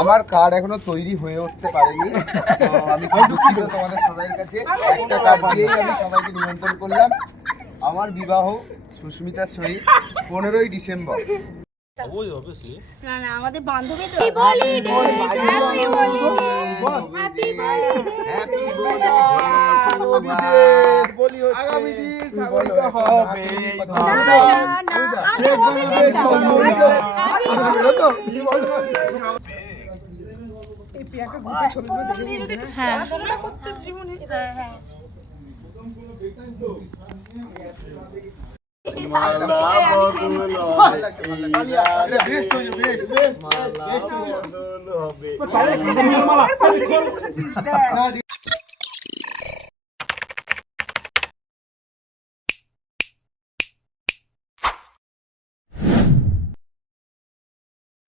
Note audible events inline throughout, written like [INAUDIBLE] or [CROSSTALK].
আমার কার্ড এখনও তৈরি হয়ে উঠতে পারেনি আমি খুব দুঃখিত তোমাদের সবাইয়ের কাছে একটা কার্ড দিয়েই আমি সবাইকে নিমন্ত্রণ করলাম আমার বিবাহ সুস্মিতার সহিত পনেরোই ডিসেম্বর না না আমাদের বান্ধবী তো বলি হ্যাপি বলি হ্যাপি বলি আগামী দিন সাগরিত হবে। না না না আগে বলি হ্যাঁ হ্যাঁ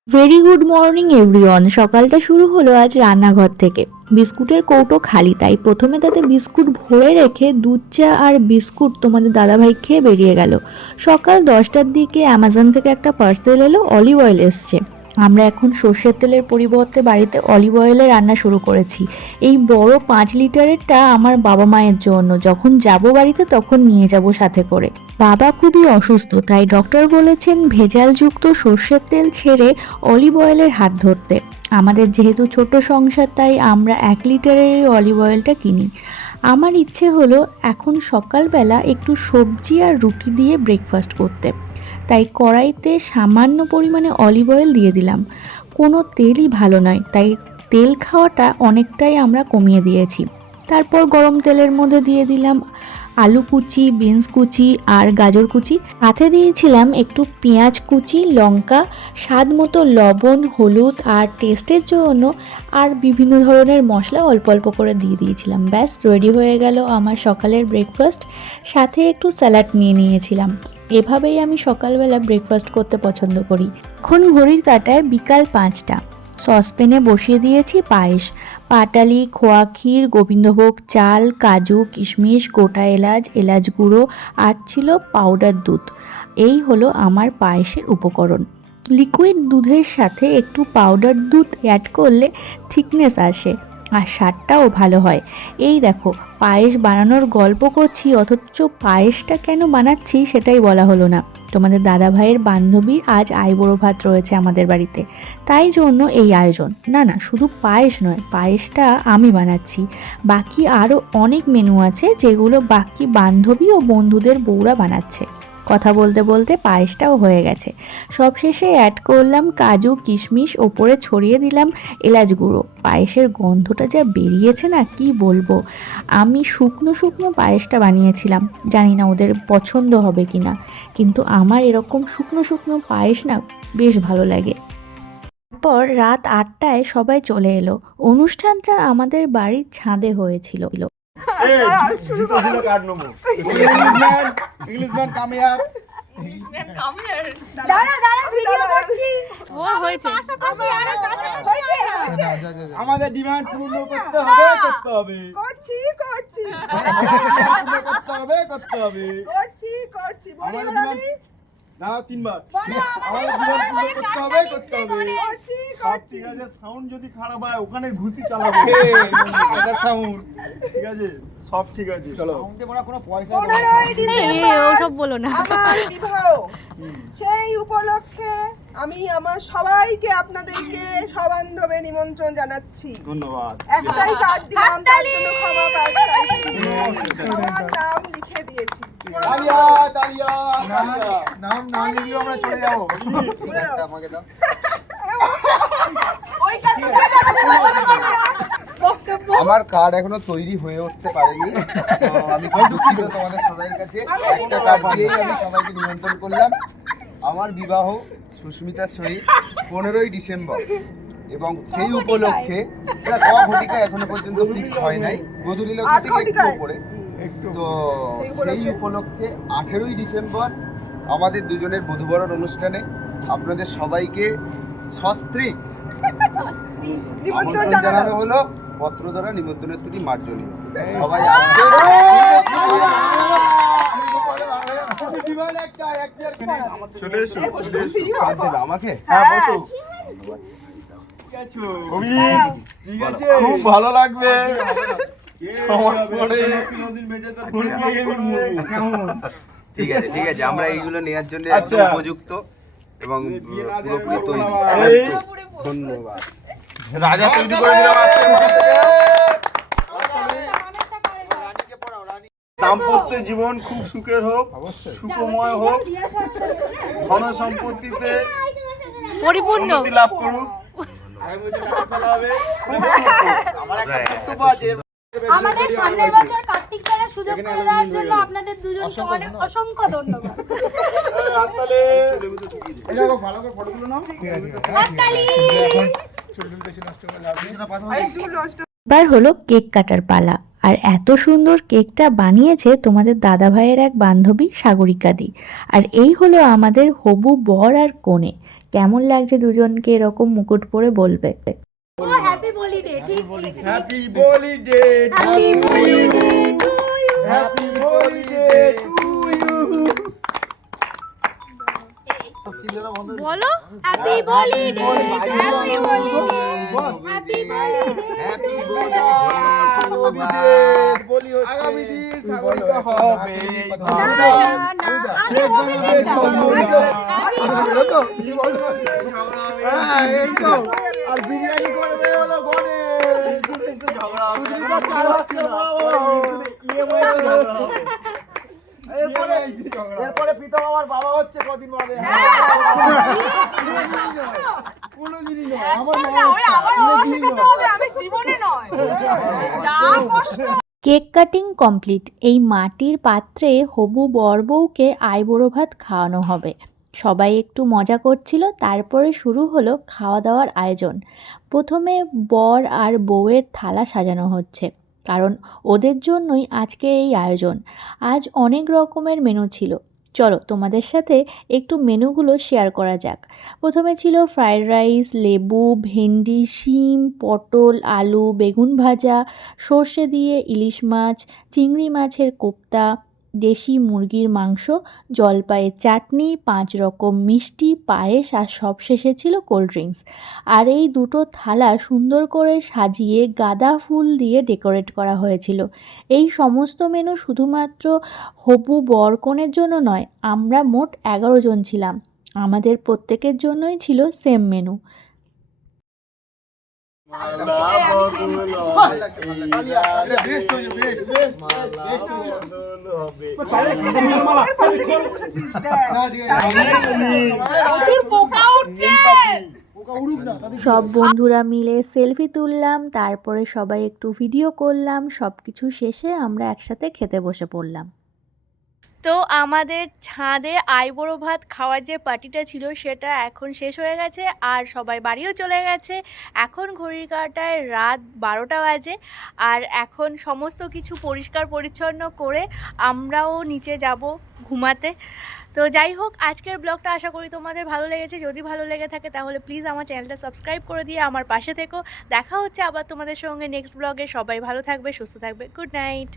ভেরি গুড মর্নিং এভরিওয়ান সকালটা শুরু হলো আজ রান্নাঘর থেকে। বিস্কুটের কৌটো খালি, তাই প্রথমে তাতে বিস্কুট ভরে রেখে দুধ চা আর বিস্কুট তোমাদের দাদাভাই খেয়ে বেরিয়ে গেল। সকাল দশটার দিকে অ্যামাজন থেকে একটা পার্সেল এলো অলিভ অয়েল এসছে। আমরা এখন সর্ষের তেলের পরিবর্তে বাড়িতে অলিভ অয়েলে রান্না শুরু করেছি। এই বড় পাঁচ লিটারেরটা আমার বাবা মায়ের জন্য। যখন যাব বাড়িতে তখন নিয়ে যাব সাথে করে। বাবা খুবই অসুস্থ, তাই ডক্টর বলেছেন ভেজালযুক্ত সর্ষের তেল ছেড়ে অলিভ অয়েলের হাত ধরতে। আমাদের যেহেতু ছোট সংসার, তাই আমরা এক লিটারের অলিভ অয়েলটা কিনি। আমার ইচ্ছে হলো এখন সকালবেলা একটু সবজি আর রুটি দিয়ে ব্রেকফাস্ট করতে। তাই কড়াইতে সামান্য পরিমাণে অলিভ অয়েল দিয়ে দিলাম। কোনো তেলই ভালো নয়, তাই তেল খাওয়াটা অনেকটাই আমরা কমিয়ে দিয়েছি। তারপর গরম তেলের মধ্যে দিয়ে দিলাম আলু কুচি, বিনস কুচি আর গাজর কুচি। সাথে দিয়েছিলাম একটু পেঁয়াজ কুচি, লঙ্কা, স্বাদ মতো লবণ, হলুদ আর টেস্টের জন্য আর বিভিন্ন ধরনের মশলা অল্প অল্প করে দিয়ে দিয়েছিলাম। ব্যাস রেডি হয়ে গেল আমার সকালের ব্রেকফাস্ট সাথে একটু স্যালাড নিয়ে নিয়েছিলাম। এভাবেই আমি সকালবেলা ব্রেকফাস্ট করতে পছন্দ করি। এখন ঘড়ির কাটায় বিকাল পাঁচটা। সসপ্যানে বসিয়ে দিয়েছি পায়েস। পাটালি, খোয়া ক্ষীর, গোবিন্দভোগ চাল, কাজু, কিশমিশ, গোটা এলাচ এলাচ গুঁড়ো আর ছিল পাউডার দুধ। এই হলো আমার পায়েসের উপকরণ। লিকুইড দুধের সাথে একটু পাউডার দুধ অ্যাড করলে থিকনেস আসে। আর স্বাদটাও ভালো হয়। এই দেখো, পায়েস বানানোর গল্প করছি, অথচ পায়েসটা কেন বানাচ্ছি সেটাই বলা হলো না। তোমাদের দাদা ভাইয়ের বান্ধবীর আজ আইবুড়ো ভাত রয়েছে আমাদের বাড়িতে। তাই জন্য এই আয়োজন। না না, শুধু পায়েস নয়, পায়েসটা আমি বানাচ্ছি। বাকি আরও অনেক মেনু আছে যেগুলো বাকি বান্ধবী ও বন্ধুদের বউরা বানাচ্ছে। কথা বলতে বলতে পায়েসটাও হয়ে গেছে। সবশেষে অ্যাড করলাম কাজু, কিশমিশ, ওপরে ছড়িয়ে দিলাম এলাচ গুঁড়ো। পায়েসের গন্ধটা যা বেরিয়েছে না, কি বলব? আমি শুকনো শুকনো পায়েসটা বানিয়েছিলাম, জানি না ওদের পছন্দ হবে কি না কিন্তু আমার এরকম শুকনো শুকনো পায়েস না বেশ ভালো লাগে। তারপর রাত আটটায় সবাই চলে এলো। অনুষ্ঠানটা আমাদের বাড়ির ছাদে হয়েছিল। ইংলিশম্যান আমাদের ডিমান্ড পূর্ণ [LAUGHS] করতে হবে করতে হবে। করছি করছি। করতে হবে করতে হবে। করছি করছি। আমাদের না তিনবার। করতে হবে করতে হবে। সব ঠিক আছে সাউন্ড যদি খারাপ হয় ওখানে ঘুষি চালাবো। [LAUGHS] এটা সাউন্ড ঠিক আছে সব ঠিক আছে। চলো। সাউন্ডে মনে কোনো পয়সা ডিসেম্বর ওসব বলো না। আমার বিবাহ। সেই উপলক্ষে আমি আমার সবাইকে আপনাদেরকে সবান্ধবে নিমন্ত্রণ জানাচ্ছি। ধন্যবাদ। একটাই কার্ড দিলাম তার জন্য ক্ষমা চাইছি আমার নাম লিখে দিয়েছি তালিয়া তালিয়া তালিয়া নাম না লিখলেও আমরা চলে যাব। আমাকে দাও আমার কার্ড এখনও তৈরি হয়ে উঠতে পারেনি আমি খুব দুঃখিত তোমাদের সবাইয়ের কাছে। একটা কার্ড দিয়েই আমি সবাইকে নিমন্ত্রণ করলাম। আমার বিবাহ সুস্মিতার সহিত পনেরোই ডিসেম্বর এবং সেই উপলক্ষে ক ঘটিকা এখনও পর্যন্ত ফিক্স হয় নাই। গধুলি লক্ষ্য থেকে একটু উপরে তো সেই উপলক্ষে? আঠেরোই ডিসেম্বর আমাদের দুজনের বধুবরণ অনুষ্ঠানে আপনাদের সবাইকে সস্ত্রী নিমন্ত্রণ জানানো হলো পত্র দ্বারা নিমন্ত্রণের তুলি মার্জনী। সবাই দেবে আমাকে। হ্যাঁ খুব ভালো লাগবে। ঠিক আছে ঠিক আছে আমরা এইগুলো নেওয়ার জন্য আচ্ছা। উপযুক্ত এবং পুরোপুরি তৈরি। ধন্যবাদ। রাজা তৈরি করে। দাম্পত্য জীবন খুব সুখের হোক সুখময় হোক ধন সম্পত্তিতে পরিপূর্ণ। লাভ করুক। আমার একটা বক্তব্য আছে। আমাদের সামনের বছর কার্তিক মেলার সুযোগ করে দেওয়ার জন্য আপনাদের দুজনকে অনেক অসংখ্য ধন্যবাদ। এবার হলো কেক কাটার পালা। আর এত সুন্দর কেকটা বানিয়েছে তোমাদের দাদা ভাইয়ের এক বান্ধবী সাগরিকাদি আর এই হলো আমাদের হবু বর আর কোণে কেমন লাগছে দুজনকে এরকম মুকুট পরে বলবে? হ্যাপি হলিডে ঠিক happy holiday happy holiday to you happy holiday to you বলো। Happy holiday happy holiday happy holiday happy আগামী দিন সাগরিকা হবে। না না না আগে অভিজিৎ হ্যাঁ, একদম। আর বিরিয়ানি করবে হলো ঝগড়া হবে। এরপরে প্রীতম আমার বাবা হচ্ছে কদিন বাদে। কোনোদিনই নয়। আমার না ওরা আবার অস্বীকৃত হবে আমি জীবনে নয়। যা কষ্ট। Cake cutting complete. এই মাটির পাত্রে হবু বর বউকে আইবুড়ো ভাত খাওয়ানো হবে। সবাই একটু মজা করছিল। তারপরে শুরু হলো খাওয়া দাওয়ার আয়োজন। প্রথমে বর আর বউয়ের থালা সাজানো হচ্ছে, কারণ ওদের জন্যই আজকে এই আয়োজন। আজ অনেক রকমের মেনু ছিল। চলো, তোমাদের সাথে একটু মেনুগুলো শেয়ার করা যাক। প্রথমে ছিল ফ্রায়েড রাইস লেবু, ভেন্ডি, শিম, পটল, আলু, বেগুন ভাজা, সর্ষে দিয়ে ইলিশ মাছ, চিংড়ি মাছের কোপ্তা দেশি মুরগির মাংস, জলপাইয়ের চাটনি, পাঁচ রকম মিষ্টি, পায়েস আর সবশেষে ছিল কোল্ড ড্রিঙ্কস আর এই দুটো থালা সুন্দর করে সাজিয়ে গাঁদা ফুল দিয়ে ডেকোরেট করা হয়েছিল। এই সমস্ত মেনু শুধুমাত্র হবু বরকনের জন্য নয়, আমরা মোট এগারো জন ছিলাম। আমাদের প্রত্যেকের জন্যই ছিল সেম মেনু সব বন্ধুরা মিলে সেলফি তুললাম, তারপরে সবাই একটু ভিডিও করলাম সব কিছু শেষে আমরা একসাথে খেতে বসে পড়লাম। তো আমাদের ছাদে আইবড়ো ভাত খাওয়ার যে পার্টিটা ছিল সেটা এখন শেষ হয়ে গেছে আর সবাই বাড়িও চলে গেছে। এখন ঘড়ির কাটায় রাত বারোটা বাজে আর এখন সমস্ত কিছু পরিষ্কার পরিচ্ছন্ন করে আমরাও নিচে যাব ঘুমাতে। তো যাই হোক, আজকের ব্লগটা আশা করি তোমাদের ভালো লেগেছে। যদি ভালো লেগে থাকে তাহলে প্লিজ আমার চ্যানেলটা সাবস্ক্রাইব করে দিয়ে আমার পাশে থেকো। দেখা হচ্ছে আবার তোমাদের সঙ্গে নেক্সট ব্লগে সবাই ভালো থাকবে, সুস্থ থাকবে। Good night